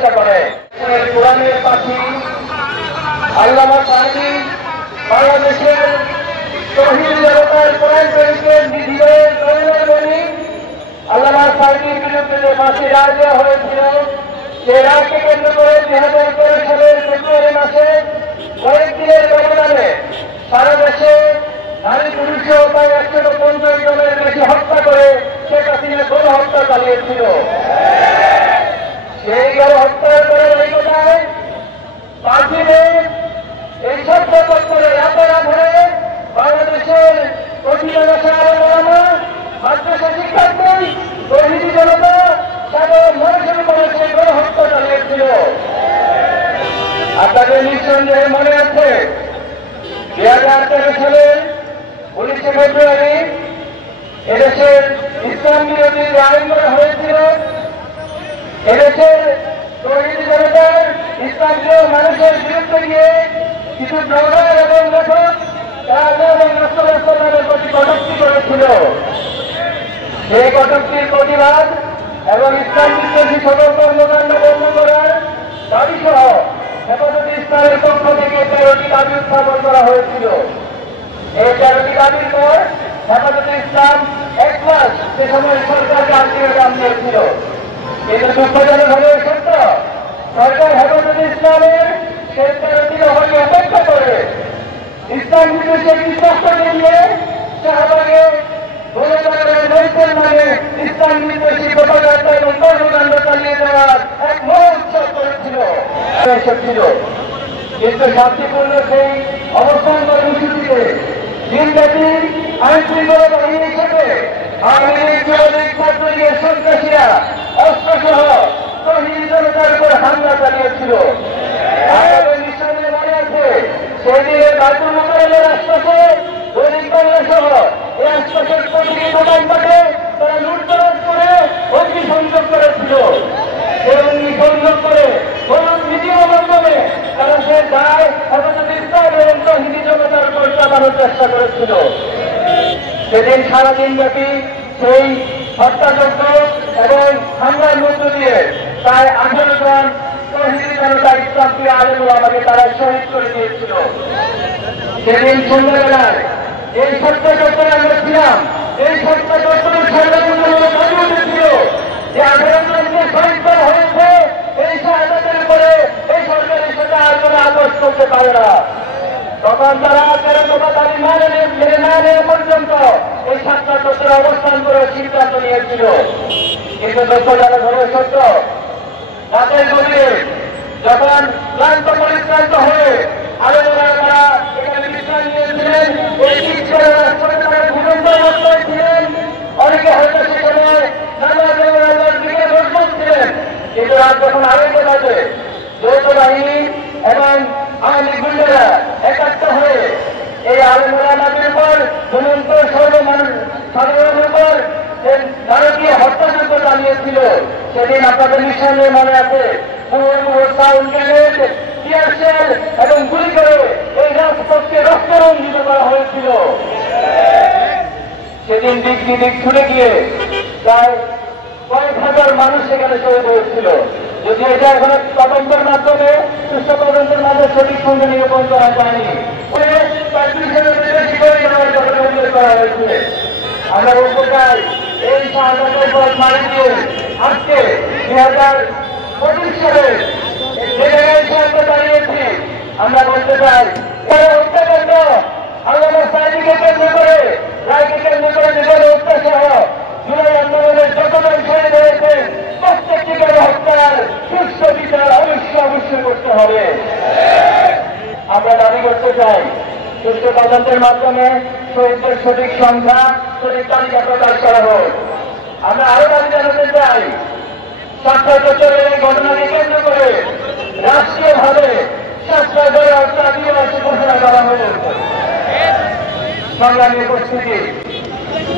চেষ্টা করে। কোরআনের পাখি আল্লামা সাঈদী বাংলাদেশের শহীদ জনতার কোরআন প্রেমিকের হৃদয়ের নয়নের মণি। আল্লামা সাঈদীর বিরুদ্ধে যে ফাঁসি রায় দেওয়া হয়েছিল, সে রায়কে কেন্দ্র করে 2013 সালের ফেব্রুয়ারি মাসে কয়েকদিনের ব্যবধানে সারা দেশে নারী পুরুষ সহ প্রায় 150 জনের বেশি হত্যা করে শেখ হাসিনা গণহত্যা চালিয়েছিল। সেই গণহত্যার ধারাবাহিকতায় 5 মে এই সভ্য চত্বরে রাতারাত বাংলাদেশের প্রতিষ্ঠা ওলামা, মাদ্রাসা শিক্ষার্থী, তৌহিদি জনতা সাধারণ মানুষের উপরে সেই গণহত্যা চালিয়েছিল। আপনাদের নিঃসন্দেহে মনে আছে 2013 সালের 19 ফেব্রুয়ারি এদেশের ইসলাম বিরোধী আইন করা হয়েছিল। এদেশের তৌহিদি জনতার ইসলাম প্রিয় মানুষের বিরুদ্ধে গিয়ে কিছু ব্লগার এবং লেখক তারা এবং রাষ্ট্রের প্রতি কটূক্তি করেছিল। সেই কটূক্তির প্রতিবাদ এবং ইসলাম বিদ্বেষী সকল কর্মকাণ্ড বন্ধ করার দাবি সহ হেফাজতে ইসলামের পক্ষ থেকে 13টি দাবি উত্থাপন করা হয়েছিল। এই 13টি দাবির পর হেফাজতে ইসলাম 1 মাস সে সময় সরকারকে আলটিমেটাম দিয়েছিল। কিন্তু দুঃখজনকভাবে সত্য, সরকার হেফাজতে ইসলামের সেই 13টি দফাকে উপেক্ষা করে ইসলাম বিদ্বেষী একটি প্রস্তাবে নিয়ে শাহবাগে ইসলাম বিদ্বেষী প্রপাগান্ডা এবং কর্মকাণ্ড চালিয়ে দেওয়ার এক মহোৎসব করেছিল। কিন্তু শান্তিপূর্ণ সেই অবস্থান কর্মসূচিতে দিনব্যাপী আইন শৃঙ্খলা বাহিনী হিসেবে আওয়ামী লীগ, যুবলীগ, ছাত্রলীগের সন্ত্রাসীরা অস্ত্রসহ তৌহিদি জনতার উপর হামলা চালিয়েছিল। আপনাদের নিঃসন্দেহে মনে আছে সেদিনে বাইতুল মুকাররমের আশপাশে দৈনিক বাংলা সহ এই আশপাশের প্রতিটি দোকানপাটে তারা লুটতরাজ করে অগ্নিসংযোগ করেছিল। সেই অগ্নিসংযোগ করে হলুদ ভিডিওর মাধ্যমে তারা সে দায় হেফাজতে ইসলাম এবং তৌহিদি জনতার উপর চাপানোর চেষ্টা করেছিল। সেদিন সারাদিন ব্যাপী সেই হত্যাযজ্ঞ এবং হামলার মধ্য দিয়ে প্রায় 18 জন তৌহিদি জনতা ইসলাম প্রিয় আলেম ওলামাকে তারা শহীদ করে দিয়েছিল। সেদিন সন্ধ্যাবেলায় এই হত্যাযজ্ঞে আমরা ছিলাম। এই হত্যাযজ্ঞের সর্বনিম্ন দাবি উঠেছিল যে 18 জনকে শহীদ করা হয়েছে, এই শাহাদাতের উপরে এই সরকারের সাথে আর কোনো আপোষ করতে পারে না। তখন তারা 13 দফা দাবি মেনে না নেওয়া পর্যন্ত এই ছাত্রদের অবস্থান করে সিদ্ধান্ত নিয়েছিল। কিন্তু দুঃখজনকভাবে সত্য, রাতের গভীরে যখন ক্লান্ত পরিশ্রান্ত হয়ে আলেমরা তারা এখানে বিশ্রাম নিয়েছিলেন, এই শীতকালে রাষ্ট্রে তারা ঘুমন্ত অবস্থায় ছিলেন। অনেকে হয়তো সেখানে নামাজ এবং আল্লাহর দিকে মজবুত ছিলেন। কিন্তু রাত যখন 2:30 বাজে যৌথ বাহিনী এবং আওয়ামী গুন্ডারা একাত্ম হয়ে এই আলেমরা নামের উপর ঘুমন্ত সাধারণের উপর ভারতীয় হত্যাযজ্ঞ চালিয়েছিল। সেদিন আপনাদের নিঃসন্দেহে মনে আছে সাউন্ড গ্রেনেড, টিয়ার শেল এবং গুলি করে এই রাজপথকে রক্তরঞ্জিত করা হয়েছিল। সেদিন দিক বিদিক ছুটে গিয়ে প্রায় কয়েক হাজার মানুষ সেখানে শহীদ হয়েছিল। যদি এটা এখন তদন্তের মাধ্যমে সুষ্ঠু তদন্তের মাধ্যমে সঠিক সঙ্গে নিরূপণ করা যায়নি, উল্লেখ করা হয়েছে। আমরা বলতে চাই এই শাহাদাতের পথ মারি দিয়ে আজকে 2025 সালে যে জায়গায় আমরা দাঁড়িয়েছি, আমরা বলতে চাই হত্যাকাণ্ড আল্লামা সাঈদীকে কেন্দ্র করে, রায়কে কেন্দ্র করে নিজের হত্যা সহ জুলাই আন্দোলনের যতজন শহীদ হয়েছেন প্রত্যেকটি হত্যার সুষ্ঠু বিচার অবশ্যই করতে হবে। আমরা দাবি করতে চাই সুষ্ঠু তদন্তের মাধ্যমে শহীদদের সঠিক সংখ্যা, সঠিক তালিকা প্রকাশ করা হোক। আমরা আরো দাবি জানাতে চাই 7 এই ঘটনাকে কেন্দ্র করে রাষ্ট্রীয়ভাবে 7 হত্যা দিবস ঘোষণা করা হোক। সংগ্রামী উপস্থিতি,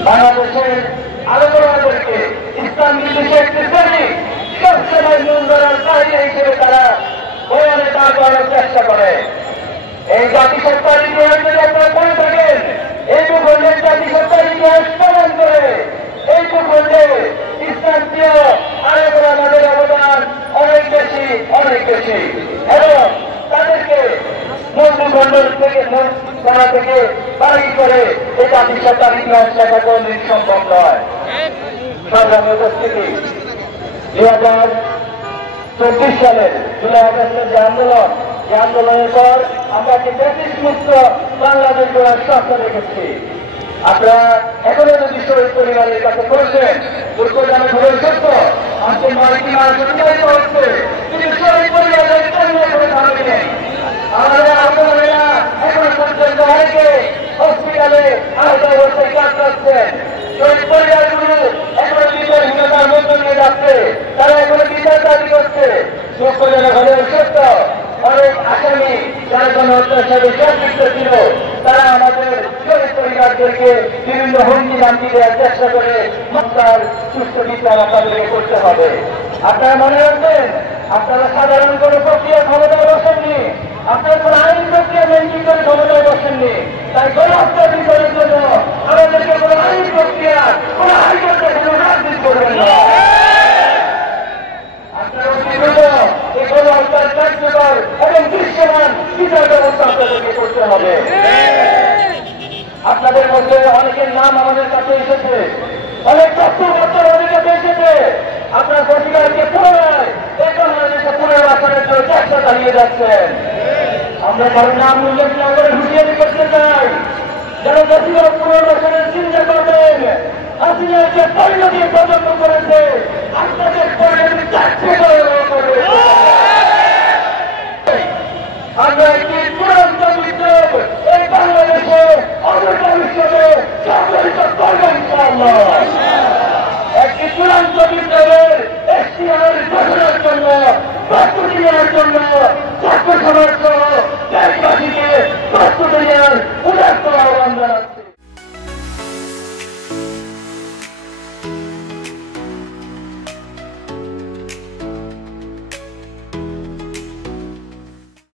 বাংলাদেশের আলোচনাদেরকে ইসলাম বিদ্বেষী একটি শ্রেণী সবসময় মূল ধরার বাইরে হিসেবে তারা বয়ানে দাঁড় করার চেষ্টা করে। এই জাতিসত্তার ইতিহাস যদি আপনারা পড়ে থাকেন, এই ভূখণ্ডের জাতিসত্তার ইতিহাস প্রমাণ করে এই ভূখণ্ডে ইসলাম প্রিয় আলেমরা আমাদের অবদান অনেক বেশি। তার ইতিহাস লেখা কোনদিন সম্ভব নয়। সংগ্রামী উপস্থিতি, 2024 সালের জুলাই আগস্টের যে আন্দোলনের পর আমরা একটি ব্রিটিশ মুক্ত বাংলাদেশ গড়ার স্বপ্ন দেখেছি। আপনারা এখনো যদি শহীদ পরিবারের কাছে করছেন, দুর্ঘটনা হলেও সত্য, আজকে 9টি মাস অতিবাহিত হচ্ছে, কিন্তু শহীদ পরিবারের কর্ম করে থাকবেন। আমাদের আন্দোলনেরা এখন পর্যন্ত অনেকে হসপিটালে আহত অবস্থায় কাটাচ্ছেন। শহীদ পরিবারগুলো এখনো বিচারহীনতার মধ্য দিয়ে যাচ্ছে, তারা এখনো বিচার দাবি করছে। দুঃখজনক হলেও সত্য, অনেক আসামি যারা গণহত্যা হিসাবে সম্পৃক্ত ছিল, তারা আমাদের শহীদ পরিবারদেরকে বিভিন্ন হুমকি ধামকি দেওয়ার চেষ্টা করে তার সুস্থ বিচার আপনাদেরকে করতে হবে। আপনারা মনে রাখবেন, আপনারা সাধারণ কোন প্রক্রিয়া ক্ষমতায় বসেননি, আপনারা কোন আইন প্রক্রিয়া মেনটেন করে ক্ষমতায় বসেননি। তাই গণহত্যা বিচারের জন্য আমাদেরকে কোন আইন প্রক্রিয়া কোন হাইকোর্টে কোন রাজনীতি করবেন না। আপনারা এই গণহত্যার কার্যকর এবং দৃশ্যমান বিচার ব্যবস্থা আপনাদেরকে করতে হবে। আপনাদের মধ্যে অনেকের নাম আমাদের কাছে এসেছে, অনেক তথ্যপত্র আমাদের কাছে এসেছে। আপনার পরিবারকে পুনরায় এই বাংলাদেশে পুনর্বাসনের জন্য চেষ্টা চালিয়ে যাচ্ছেন। আমরা কারো নাম উল্লেখ না করে হুঁশিয়ারি করতে চাই, যারা জাতীয় পুনর্বাসনের চিন্তা করবেন। হাসিনার যে পরিণতি প্রজন্ম করেছে, আপনাদের পরিণতি আমরা একটি চূড়ান্ত বিপ্লব এই বাংলাদেশে অগ্রসর হিসেবে সংগঠিত করব ইনশাআল্লাহ। একটি চূড়ান্ত বিপ্লবের এখতিয়ার ঘোষণার জন্য, প্রস্তুতি নেওয়ার জন্য ছাত্র সমাজ